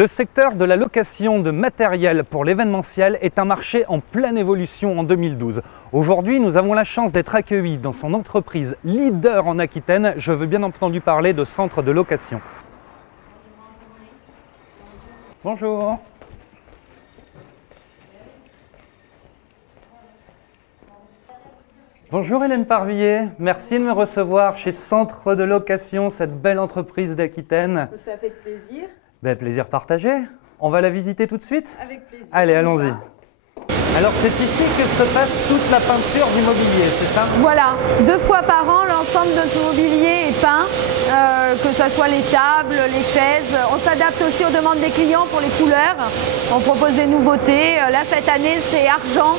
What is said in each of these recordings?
Le secteur de la location de matériel pour l'événementiel est un marché en pleine évolution en 2012. Aujourd'hui, nous avons la chance d'être accueillis dans son entreprise leader en Aquitaine. Je veux bien entendu parler de Centre de location. Bonjour. Bonjour Hélène Parvillier, merci de me recevoir chez Centre de location, cette belle entreprise d'Aquitaine. Ça fait plaisir. Ben, plaisir partagé. On va la visiter tout de suite? Avec plaisir. Allez, allons-y. Alors c'est ici que se passe toute la peinture du mobilier, c'est ça? Voilà, 2 fois par an, l'ensemble de ce mobilier est peint, que ce soit les tables, les chaises. On s'adapte aussi aux demandes des clients pour les couleurs. On propose des nouveautés. Là, cette année, c'est argent.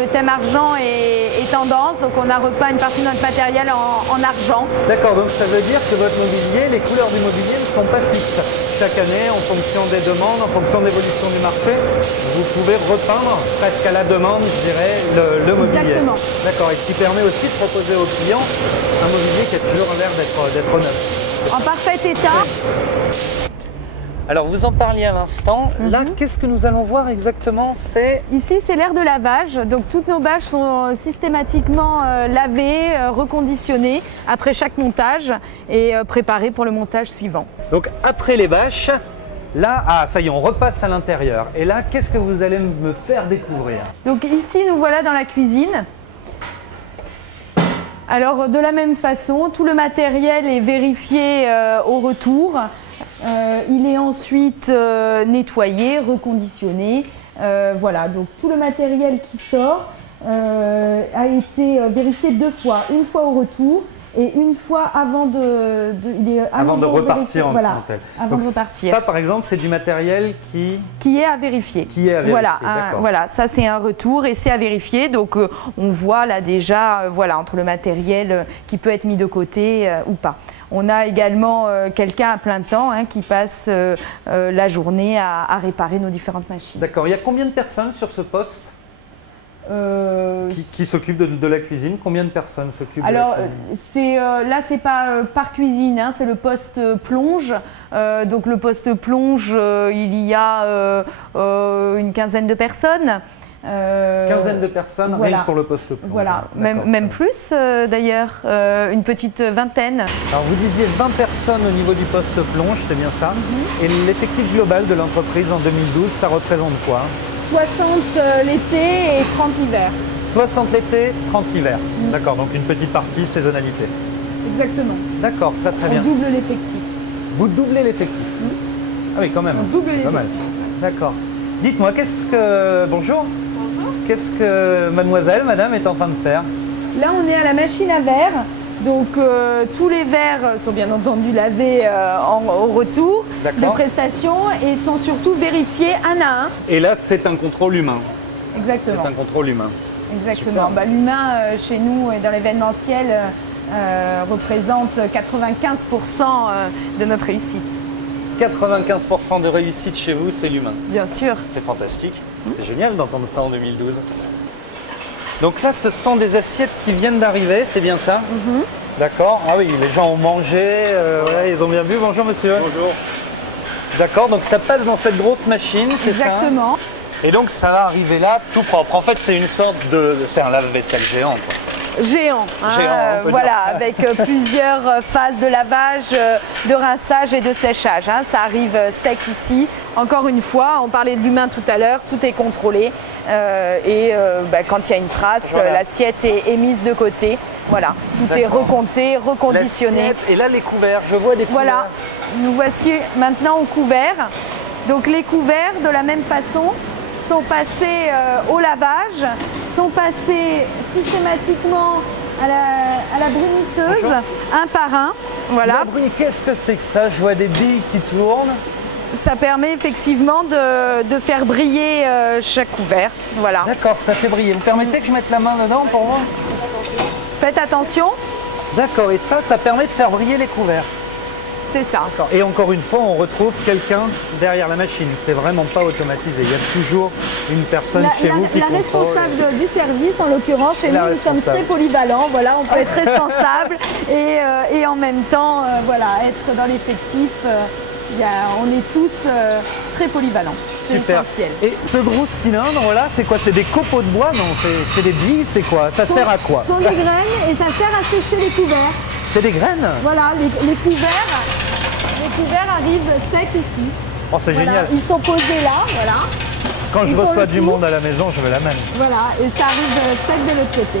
Le thème argent est tendance, donc on a repeint une partie de notre matériel en argent. D'accord, donc ça veut dire que votre mobilier, les couleurs du mobilier ne sont pas fixes. Chaque année, en fonction des demandes, en fonction de l'évolution du marché, vous pouvez repeindre presque à la demande, je dirais, le mobilier. Exactement. D'accord, et ce qui permet aussi de proposer aux clients un mobilier qui a toujours l'air d'être neuf. En parfait état. Alors vous en parliez à l'instant, là qu'est-ce que nous allons voir exactement? Ici c'est l'aire de lavage, donc toutes nos bâches sont systématiquement lavées, reconditionnées après chaque montage et préparées pour le montage suivant. Donc après les bâches, là, ça y est, on repasse à l'intérieur. Et là, qu'est-ce que vous allez me faire découvrir? Donc ici nous voilà dans la cuisine. Alors de la même façon, tout le matériel est vérifié au retour. Il est ensuite nettoyé, reconditionné. Voilà, donc tout le matériel qui sort a été vérifié 2 fois. Une fois au retour et une fois avant de repartir en voilà, avant donc de repartir. Ça, par exemple, c'est du matériel qui est à vérifier. Qui est à vérifier, voilà, ça c'est un retour et c'est à vérifier. Donc on voit là déjà, voilà, entre le matériel qui peut être mis de côté ou pas. On a également quelqu'un à plein temps qui passe la journée à réparer nos différentes machines. D'accord. Il y a combien de personnes sur ce poste qui s'occupe de la cuisine? Combien de personnes s'occupent de la cuisine? Là, c'est pas par cuisine, c'est le poste plonge. Donc le poste plonge, il y a une quinzaine de personnes. Quinzaine de personnes, voilà. Rien que pour le poste plonge. Voilà, même plus d'ailleurs, une petite vingtaine. Alors vous disiez 20 personnes au niveau du poste plonge, c'est bien ça? Et l'effectif global de l'entreprise en 2012, ça représente quoi? 60 l'été et 30 l'hiver. 60 l'été, 30 l'hiver. D'accord, donc une petite partie saisonnalité. Exactement. D'accord, très bien. On double l'effectif. Vous doublez l'effectif? Ah oui, quand même. On double l'effectif. D'accord. Dites-moi, bonjour. Qu'est-ce que madame est en train de faire? Là, on est à la machine à verre. Donc, tous les verres sont bien entendu lavés au retour de prestation et sont surtout vérifiés un à un. Et là, c'est un contrôle humain. Exactement. C'est un contrôle humain. Exactement. L'humain, chez nous et dans l'événementiel, représente 95% de notre réussite. 95% de réussite chez vous, c'est l'humain. Bien sûr. C'est fantastique. C'est génial d'entendre ça en 2012. Donc là, ce sont des assiettes qui viennent d'arriver, c'est bien ça? D'accord. Ah oui, les gens ont mangé, voilà, ils ont bien vu. Bonjour monsieur. Bonjour. D'accord, donc ça passe dans cette grosse machine, c'est ça? Exactement. Et donc ça va arriver là, tout propre. En fait, c'est une sorte de... c'est un lave-vaisselle géant, quoi. Géant, voilà, avec plusieurs phases de lavage, de rinçage et de séchage. Ça arrive sec ici. Encore une fois, on parlait de l'humain tout à l'heure, tout est contrôlé quand il y a une trace, l'assiette est mise de côté. Voilà, tout est recompté, reconditionné. Et là, les couverts, je vois des couverts. Voilà, nous voici maintenant aux couverts. Donc les couverts, de la même façon, sont passés au lavage, sont passés systématiquement à la brunisseuse. Bonjour. Un par un. Voilà. Qu'est-ce que c'est que ça? Je vois des billes qui tournent. Ça permet effectivement de faire briller chaque couvert. Voilà. D'accord, ça fait briller. Vous permettez que je mette la main dedans pour voir? Faites attention. D'accord, et ça permet de faire briller les couverts. C'est ça. Et encore une fois, on retrouve quelqu'un derrière la machine. C'est vraiment pas automatisé. Il y a toujours une personne chez vous qui contrôle. La responsable du service, en l'occurrence, chez nous sommes très polyvalents. Voilà, on peut être responsable et en même temps, voilà, être dans l'effectif. On est tous très polyvalent. C'est Super. essentiel. Et ce gros cylindre, voilà, c'est quoi? C'est des copeaux de bois? Non, c'est des billes, c'est quoi? Ça sert à quoi? Ce sont des graines et ça sert à sécher les couverts. C'est des graines? Voilà, les couverts arrivent secs ici. Oh, c'est Voilà, génial. ils sont posés là, voilà. Quand je Ils font reçois le du tour. monde à la maison, je me l'amène. Voilà, et ça arrive sec de l'autre côté.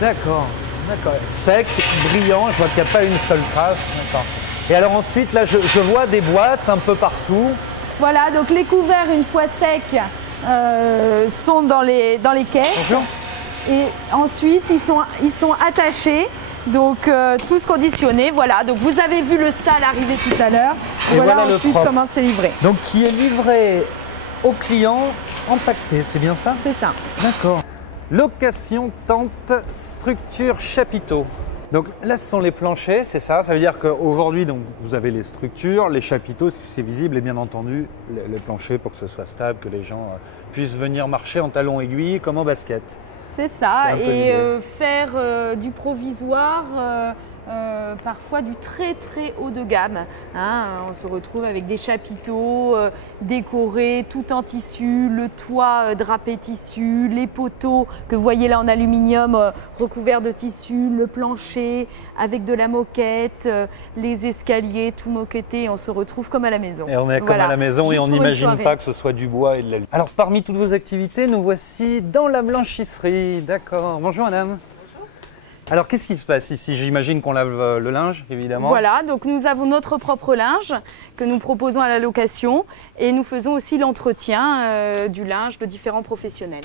D'accord, d'accord. Sec, brillant, je vois qu'il n'y a pas une seule trace. D'accord. Et alors ensuite, là, je vois des boîtes un peu partout. Voilà, donc les couverts, une fois secs, sont dans les caisses. Bonjour. Et ensuite, ils sont attachés, donc tous conditionnés. Voilà, donc vous avez vu le sale arriver tout à l'heure. Et voilà le ensuite propre. comment c'est livré. Donc qui est livré au client empaqueté, c'est bien ça? C'est ça. D'accord. Location, tente, structure, chapiteau. Donc là, ce sont les planchers, c'est ça? Ça veut dire qu'aujourd'hui, donc, vous avez les structures, les chapiteaux, si c'est visible, et bien entendu, les planchers pour que ce soit stable, que les gens puissent venir marcher en talons aiguilles comme en basket. C'est ça. C'est un peu Et l'idée. faire du provisoire, parfois du très très haut de gamme. Hein. On se retrouve avec des chapiteaux décorés tout en tissu, le toit drapé tissu, les poteaux que vous voyez là en aluminium recouverts de tissu, le plancher avec de la moquette, les escaliers tout moquettés. On se retrouve comme à la maison. Et on est comme Voilà. à la maison et Juste on pour une n'imagine soirée. pas que ce soit du bois et de l'alu. Alors parmi toutes vos activités, nous voici dans la blanchisserie. D'accord. Bonjour madame. Alors qu'est-ce qui se passe ici? J'imagine qu'on lave le linge, évidemment. Voilà, donc nous avons notre propre linge que nous proposons à la location et nous faisons aussi l'entretien du linge de différents professionnels.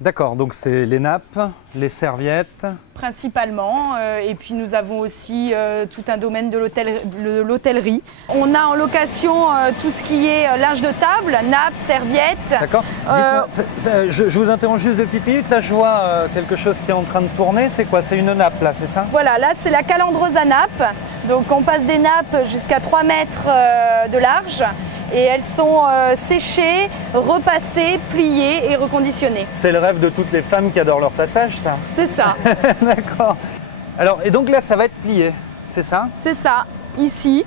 D'accord, donc c'est les nappes, les serviettes. Principalement, et puis nous avons aussi tout un domaine de l'hôtellerie. On a en location tout ce qui est linge de table, nappes, serviettes. D'accord. Dites-moi, je vous interromps juste 2 petites minutes. Là, je vois quelque chose qui est en train de tourner. C'est quoi? C'est une nappe, là, c'est ça? Voilà, là c'est la calandreuse à nappe. Donc on passe des nappes jusqu'à 3 mètres de large et elles sont séchées, repassées, pliées et reconditionnées. C'est le rêve de toutes les femmes qui adorent leur passage, ça. C'est ça, D'accord. Alors, et donc là, ça va être plié, c'est ça? c'est ça, ici.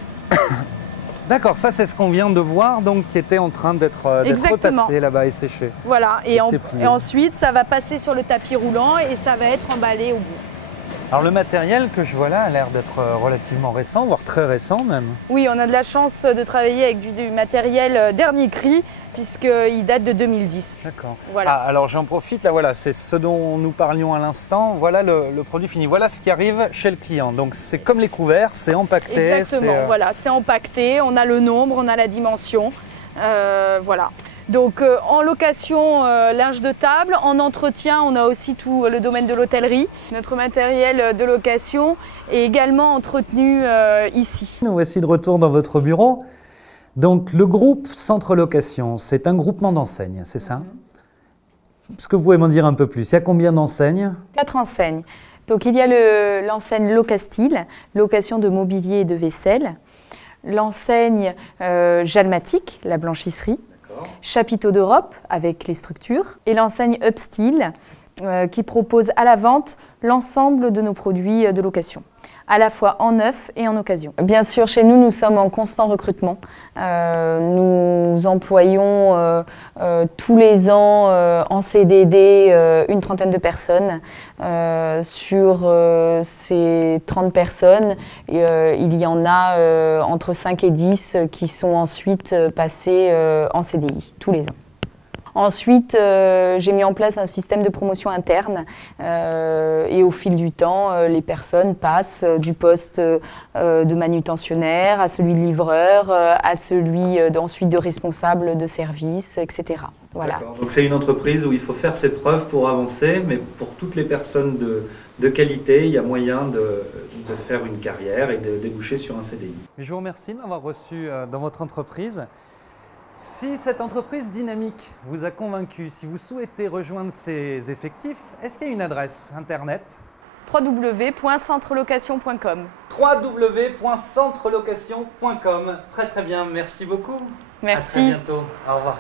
D'accord, ça c'est ce qu'on vient de voir, donc qui était en train d'être Exactement. repassé là-bas et séché. Voilà, Et c'est plié. et ensuite ça va passer sur le tapis roulant et ça va être emballé au bout. Alors le matériel que je vois là a l'air d'être relativement récent, voire très récent même. Oui, on a de la chance de travailler avec du matériel dernier cri puisqu'il date de 2010. D'accord. Voilà. Ah, alors j'en profite, là voilà, c'est ce dont nous parlions à l'instant. Voilà le produit fini. Voilà ce qui arrive chez le client. Donc c'est comme les couverts, c'est empaqueté. Exactement, c'est, voilà, c'est empaqueté, on a le nombre, on a la dimension. Voilà. Donc en location, linge de table, en entretien, on a aussi tout le domaine de l'hôtellerie. Notre matériel de location est également entretenu ici. Nous voici de retour dans votre bureau. Donc le groupe Centre Location, c'est un groupement d'enseignes, c'est ça? Est-ce que vous pouvez m'en dire un peu plus? Il y a combien d'enseignes? 4 enseignes. Donc il y a l'enseigne Locastil, location de mobilier et de vaisselle. L'enseigne Jalmatic, la blanchisserie. Chapiteau d'Europe avec les structures. Et l'enseigne Upstyle qui propose à la vente l'ensemble de nos produits de location, à la fois en neuf et en occasion. Bien sûr, chez nous, nous sommes en constant recrutement. Nous employons tous les ans en CDD une trentaine de personnes. Sur ces 30 personnes, il y en a entre 5 et 10 qui sont ensuite passées en CDI tous les ans. Ensuite, j'ai mis en place un système de promotion interne et au fil du temps, les personnes passent du poste de manutentionnaire à celui de livreur, à celui ensuite de responsable de service, etc. Voilà. Donc c'est une entreprise où il faut faire ses preuves pour avancer, mais pour toutes les personnes de qualité, il y a moyen de faire une carrière et de déboucher sur un CDI. Je vous remercie de m'avoir reçu dans votre entreprise. Si cette entreprise dynamique vous a convaincu, si vous souhaitez rejoindre ses effectifs, est-ce qu'il y a une adresse internet? www.centrelocation.com. www.centrelocation.com. Très très bien, merci beaucoup. Merci. À très bientôt. Au revoir.